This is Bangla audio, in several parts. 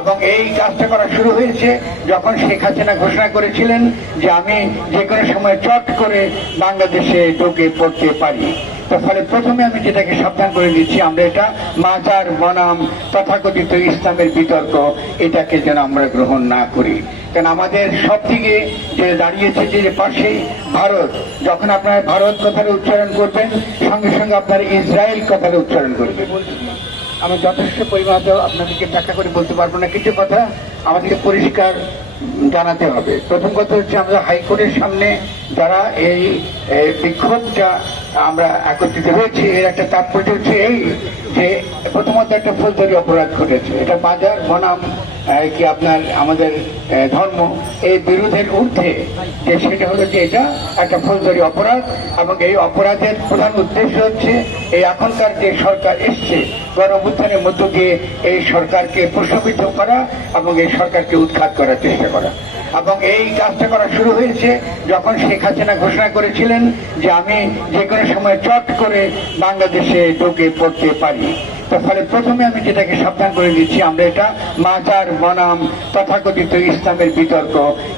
এবং এই কাজটা করা শুরু হয়েছে যখন শেখ হাসিনা ঘোষণা করেছিলেন যে আমি যে কোনো সময় চট করে বাংলাদেশে ঢুকে পড়তে পারি। তো ফলে প্রথমে আমি যেটাকে সাবধান করে দিচ্ছি আমরা এটা মাজার বনাম তথাকথিত ইসলামের বিতর্ক, এটাকে যেন আমরা গ্রহণ না করি। কারণ আমাদের সব থেকে যে দাঁড়িয়েছে যে পাশেই ভারত, যখন আপনারা ভারত কথাটা উচ্চারণ করবেন, সঙ্গে সঙ্গে আপনার ইসরায়েল কথাটা উচ্চারণ করবেন। আমি যথেষ্ট পরিমাণ আপনাদেরকে ব্যাখ্যা করে বলতে পারব না। কিছু কথা আমাদেরকে পরিষ্কার জানাতে হবে। প্রথম কথা হচ্ছে আমরা হাইকোর্টের সামনে যারা এই বিক্ষোভটা আমরা একত্রিত হয়েছি, এর একটা তাৎপর্য হচ্ছে এই যে প্রথমত একটা ফৌজদারি অপরাধ ঘটেছে। এটা বাজার বনাম কি আপনার, আমাদের ধর্ম এই বিরোধের ঊর্ধ্বে যে সেটা হলো যে এটা একটা ফৌজদারি অপরাধ এবং এই অপরাধের প্রধান উদ্দেশ্য হচ্ছে এই এখনকার যে সরকার এসছে গণ অভ্যুত্থানের মধ্য দিয়ে এই সরকারকে প্রশমিত করা এবং এই সরকারকে উৎখাত করার চেষ্টা করা। এবং এই কাজটা করা শুরু হয়েছে যখন শেখ হাসিনা ঘোষণা করেছিলেন যে আমি যে কোনো সময় চট করে বাংলাদেশে ঢুকে পড়তে পারি। তো ফলে প্রথমে আমি যেটাকে সাবধান করে দিচ্ছি আমরা এটা মাজার বনাম তথাকথিত ইসলামের বিতর্ক,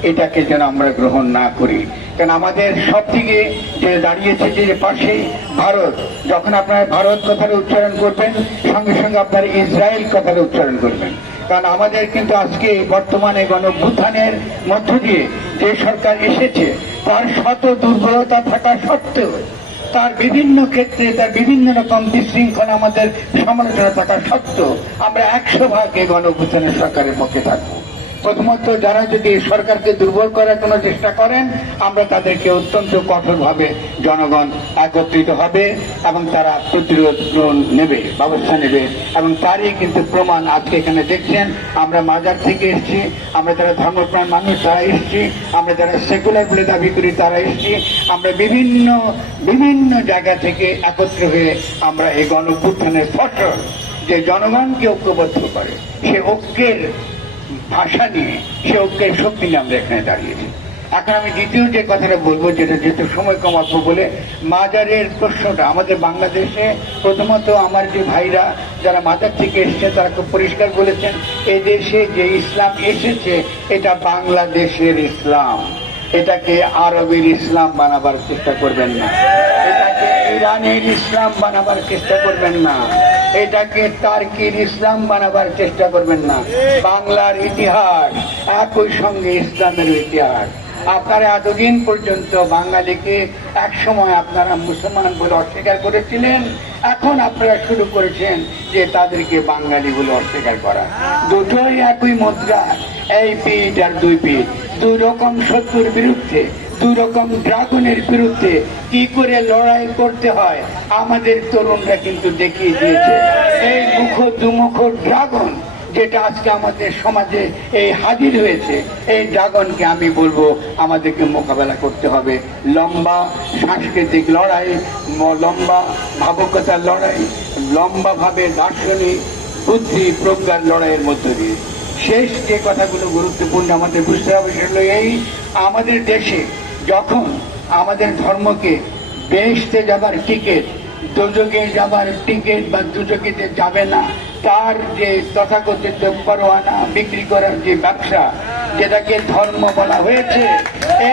এটাকে যেন আমরা গ্রহণ না করি। কারণ আমাদের সব থেকে যে দাঁড়িয়েছে যে পাশেই ভারত, যখন আপনারা ভারত কথাটা উচ্চারণ করবেন, সঙ্গে সঙ্গে আপনার ইসরায়েল কথাটা উচ্চারণ করবেন। কারণ আমাদের কিন্তু আজকে বর্তমানে গণভ্যুত্থানের মধ্য দিয়ে যে সরকার এসেছে, তার শত দুর্বলতা থাকা সত্ত্বেও তার বিভিন্ন ক্ষেত্রে, তার বিভিন্ন রকম বিশৃঙ্খলা আমাদের সমালোচনা থাকা সত্ত্বেও আমরা একশো ভাগে গণভূষণের সরকারের পক্ষে থাকব। প্রথমত যারা যদি সরকারকে দুর্বল করার কোনো চেষ্টা করেন, আমরা তাদেরকে অত্যন্ত কঠোরভাবে জনগণ একত্রিত হবে এবং তারা প্রতিরোধ নেবে, ব্যবস্থা নেবে। এবং তারই কিন্তু প্রমাণ আজকে এখানে দেখছেন, আমরা মাজার থেকে এসেছি, আমরা যারা ধর্মপ্রাণ মানুষ তারা এসেছি, আমরা যারা সেকুলার বলে দাবি করি তারা এসেছি, আমরা বিভিন্ন বিভিন্ন জায়গা থেকে একত্র হয়ে আমরা এই গণভ্যুত্থানের ফসল যে জনগণকে ঐক্যবদ্ধ করে, সে ঐক্যের ভাষা নিয়ে সে ঐক্যের শক্তি নিয়ে আমরা এখানে দাঁড়িয়েছি। এখন আমি দ্বিতীয় যে কথাটা বলব, যেটা যেহেতু সময় কমাবো বলে, মাজারের প্রশ্নটা, আমাদের বাংলাদেশে প্রথমত আমার যে ভাইরা যারা মাজার থেকে এসেছে, তারা খুব পরিষ্কার বলেছেন, এদেশে দেশে যে ইসলাম এসেছে, এটা বাংলাদেশের ইসলাম। এটাকে আরবের ইসলাম বানাবার চেষ্টা করবেন না। এটাকে ইরানের ইসলাম বানাবার চেষ্টা করবেন না। এটাকে টার্কির ইসলাম বানাবার চেষ্টা করবেন না। বাংলার ইতিহাস একই সঙ্গে ইসলামের ইতিহাস। আপনারা এতদিন পর্যন্ত বাঙালিকে এক সময় আপনারা মুসলমান বলে অস্বীকার করেছিলেন। এখন আপনারা শুরু করেছেন যে তাদেরকে বাঙালি বলে অস্বীকার করা। দুটোই একই মুদ্রা, এই পিঠ আর দুই পিঠ। দুই রকম শত্রুর বিরুদ্ধে দুই রকম ড্রাগনের বিরুদ্ধে কি করে লড়াই করতে হয়, আমাদের তরুণরা কিন্তু দেখিয়ে দিয়েছে। এই মুখ দুমুখ ড্রাগন যেটা আজকে আমাদের সমাজে এই হাজির হয়েছে, এই ড্রাগনকে আমি বলব আমাদেরকে মোকাবেলা করতে হবে। লম্বা সাংস্কৃতিক লড়াই লম্বা ভাবকতার লড়াই, লম্বাভাবে দার্শনিক বুদ্ধি প্রজ্ঞার লড়াইয়ের মধ্য দিয়ে। শেষ যে কথাগুলো গুরুত্বপূর্ণ আমাদের বুঝতে হবে সেগুলো এই, আমাদের দেশে যখন আমাদের ধর্মকে বেহেশতে যাবার টিকিট দুযোগে যাবার টিকিট বা যে যাবে না, তার যে তথাকথিত পরোয়ানা, বিক্রি করার যে ব্যবসা, যেটাকে ধর্ম বলা হয়েছে,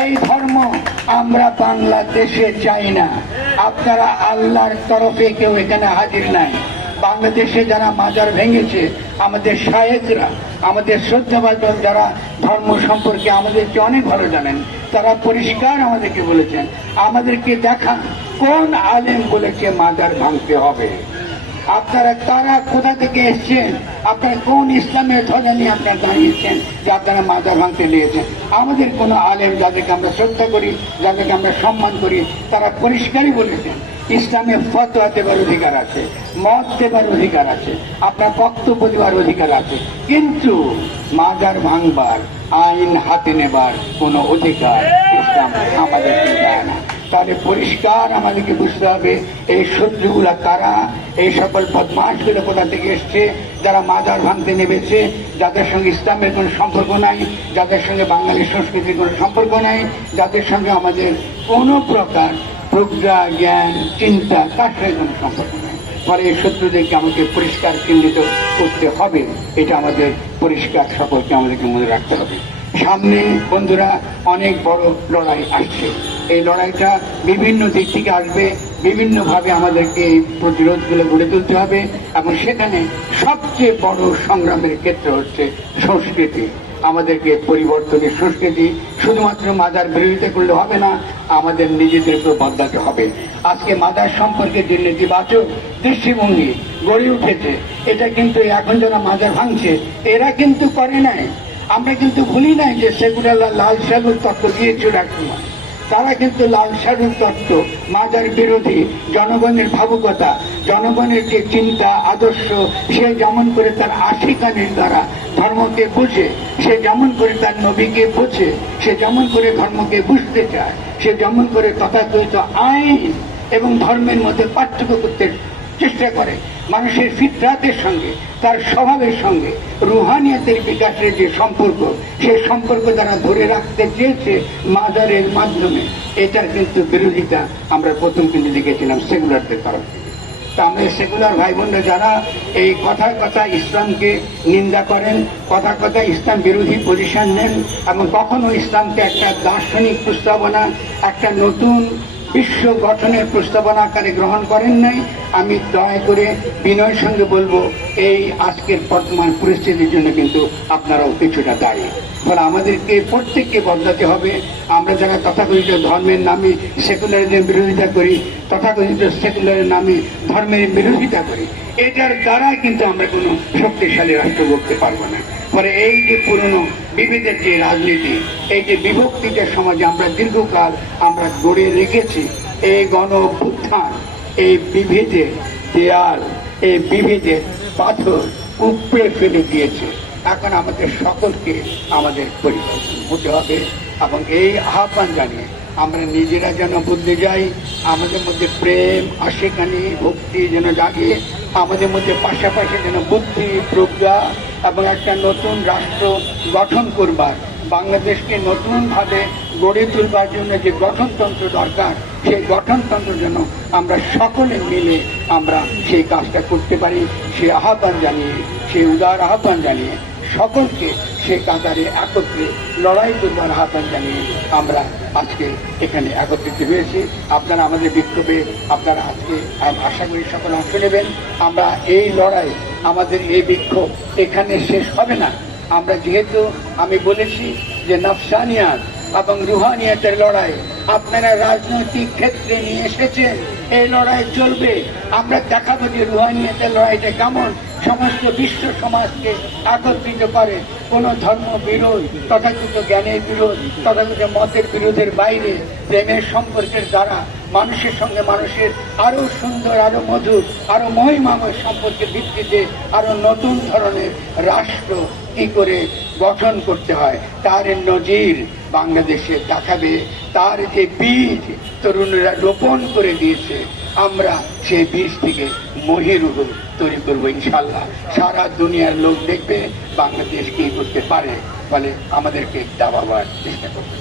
এই ধর্ম আমরা বাংলাদেশে চাই না। আপনারা আল্লাহর তরফে কেউ এখানে হাজির নাই। বাংলাদেশে যারা মাজার ভেঙেছে আমাদের শায়েকরা, আমাদের শ্রদ্ধাভাজন যারা ধর্ম সম্পর্কে আমাদেরকে অনেক ভালো জানেন, তারা পরিষ্কার আমাদেরকে বলেছেন, আমাদেরকে দেখান কোন আলেম বলেছে মাজার ভাঙতে হবে। আপনারা তারা কোথা থেকে এসছেন? আপনারা কোন ইসলামের ধ্বজা নিয়ে আপনারা দাঁড়িয়েছেন যে আপনারা মাজার ভাঙতে নিয়েছেন? আমাদের কোনো আলেম যাদেরকে আমরা শ্রদ্ধা করি, যাদেরকে আমরা সম্মান করি, তারা পরিষ্কারই বলেছেন ইসলামে ফতোয়া দেবার অধিকার আছে, মত দেবার অধিকার আছে, আপনার বক্তব্য দেওয়ার অধিকার আছে। কিন্তু মাজার ভাঙবার, আইন হাতে নেবার কোনো অধিকার ইসলাম আমাদেরকে দেয় না। তাহলে পরিষ্কার আমাদেরকে বুঝতে হবে, এই শত্রুগুলা কারা? এই সকল বদমাসগুলো কোথা থেকে এসছে? যারা মাজার ভাঙতে নেমেছে, যাদের সঙ্গে ইসলামের কোনো সম্পর্ক নাই, যাদের সঙ্গে বাঙালি সংস্কৃতির কোনো সম্পর্ক নাই, যাদের সঙ্গে আমাদের কোনো প্রকার প্রজ্ঞা জ্ঞান চিন্তা, তার কোনো সম্পর্ক ফলে এই শত্রুদেরকে আমাকে পরিষ্কার কেন্দ্রিত করতে হবে, এটা আমাদের পরিষ্কার সকলকে আমাদেরকে মনে রাখতে হবে। সামনে বন্ধুরা, অনেক বড় লড়াই আসছে। এই লড়াইটা বিভিন্ন দিক থেকে আসবে, বিভিন্নভাবে আমাদেরকে এই প্রতিরোধগুলো গড়ে তুলতে হবে এবং সেখানে সবচেয়ে বড় সংগ্রামের ক্ষেত্র হচ্ছে সংস্কৃতি। আমাদেরকে পরিবর্তনের সংস্কৃতি শুধুমাত্র মাদার বিরোধিতা করলে হবে না, আমাদের নিজেদের উপর বদলাতে হবে। আজকে মাদার সম্পর্কে যে নেতিবাচক দৃষ্টিভঙ্গি গড়ে উঠেছে, এটা কিন্তু এখন যারা মাদার ভাঙছে, এরা কিন্তু করে নাই। আমরা কিন্তু ভুলি নাই যে সেগুলো লাল সালুর তত্ত্ব দিয়েছিল এক সময় তারা কিন্তু লাল সারুর তত্ত্ব, মাজার বিরোধী, জনগণের ভাবুকতা, জনগণের যে চিন্তা, আদর্শ, সে যেমন করে তার আশিকানির দ্বারা ধর্মকে বুঝে, সে যেমন করে তার নবীকে বুঝে, সে যেমন করে ধর্মকে বুঝতে চায়, সে যেমন করে তথাকথিত আইন এবং ধর্মের মধ্যে পার্থক্য করতে চেষ্টা করে মানুষের ফিতরাতের সঙ্গে, তার স্বভাবের সঙ্গে, রুহানিয়াতের বিকাশের যে সম্পর্ক সেই সম্পর্ক তারা ধরে রাখতে চেয়েছে মাদারের মাধ্যমে। এটার কিন্তু বিরোধিতা আমরা প্রথম কিন্তু দেখেছিলাম সেগুলারদের তরফ তা আমরা সেগুলার ভাই বোনরা যারা এই কথার কথা ইসলামকে নিন্দা করেন কথা কথা ইসলাম বিরোধী পজিশন নেন এবং কখনো ইসলামকে একটা দার্শনিক প্রস্তাবনা, একটা নতুন বিশ্ব গঠনের প্রস্তাবনা আকারে গ্রহণ করেন নাই। আমি দয়া করে বিনয়ের সঙ্গে বলব, এই আজকের বর্তমান পরিস্থিতির জন্য কিন্তু আপনারাও কিছুটা দায়ী। ফলে আমাদেরকে প্রত্যেককে বদলাতে হবে। আমরা যারা তথাকথিত ধর্মের নামে সেকুলারিজম বিরোধিতা করি, তথাকথিত সেকুলারের নামে ধর্মের বিরোধিতা করি, এটার দ্বারা কিন্তু আমরা কোনো শক্তিশালী রাষ্ট্র করতে পারব না। ফলে এই যে পুরনো বিভেদের যে রাজনীতি, এই যে বিভক্তিটা সমাজে আমরা দীর্ঘকাল আমরা গড়ে রেখেছি, এই গণ এই বিভেদের দেয়াল, এই বিভেদের পাথর উপড়ে ফেলে দিয়েছে। এখন আমাদের সকলকে আমাদের পরিবর্তন হতে হবে এবং এই আহ্বান জানিয়ে আমরা নিজেরা যেন বদলে যাই, আমাদের মধ্যে প্রেম আশেকানি ভক্তি যেন জাগে আমাদের মধ্যে পাশাপাশি যেন বুদ্ধি, প্রজ্ঞা এবং একটা নতুন রাষ্ট্র গঠন করবার, বাংলাদেশকে নতুনভাবে গড়ে তুলবার জন্য যে গঠনতন্ত্র দরকার, সেই গঠনতন্ত্র যেন আমরা সকলে মিলে আমরা সেই কাজটা করতে পারি। সে আহ্বান জানিয়ে সেই উদার আহ্বান জানিয়ে সকলকে সে কাতারে একত্রে লড়াই করবার আহ্বান জানিয়ে আমরা আজকে এখানে একত্রিত হয়েছি। আপনারা আমাদের বিক্ষোভে, আপনারা আজকে আশা করি সকলে অংশ নেবেন। আমরা এই লড়াই, আমাদের এই বিক্ষোভ এখানে শেষ হবে না। আমরা যেহেতু, আমি বলেছি যে নফসানিয়াত এবং রুহানিয়াতের লড়াই। আপনারা রাজনৈতিক ক্ষেত্রে নিয়ে এসেছেন, এই লড়াই চলবে। আমরা দেখাবো যে রুহানিয়াতের লড়াইটা কেমন। সমস্ত বিশ্ব সমাজকে একত্রিত করে। কোন ধর্ম বিরোধ, তথাকথিত জ্ঞানের বিরোধ, তথাকথিত মতের বিরোধের বাইরে প্রেমের সম্পর্কের দ্বারা মানুষের সঙ্গে মানুষের আরও সুন্দর আরও মধুর আরও মহিমাময় সম্পর্কের ভিত্তিতে আরও নতুন ধরনের রাষ্ট্র কি করে গঠন করতে হয়? তার নজির বাংলাদেশে দেখাবে। তার যে বীজ তরুণরা রোপণ করে দিয়েছে, আমরা সেই বীজ থেকে মহিরুহ তৈরি করব ইনশাল্লাহ সারা দুনিয়ার লোক দেখবে, বাংলাদেশ কি করতে পারে ফলে আমাদেরকে দাবাবার চেষ্টা করবে।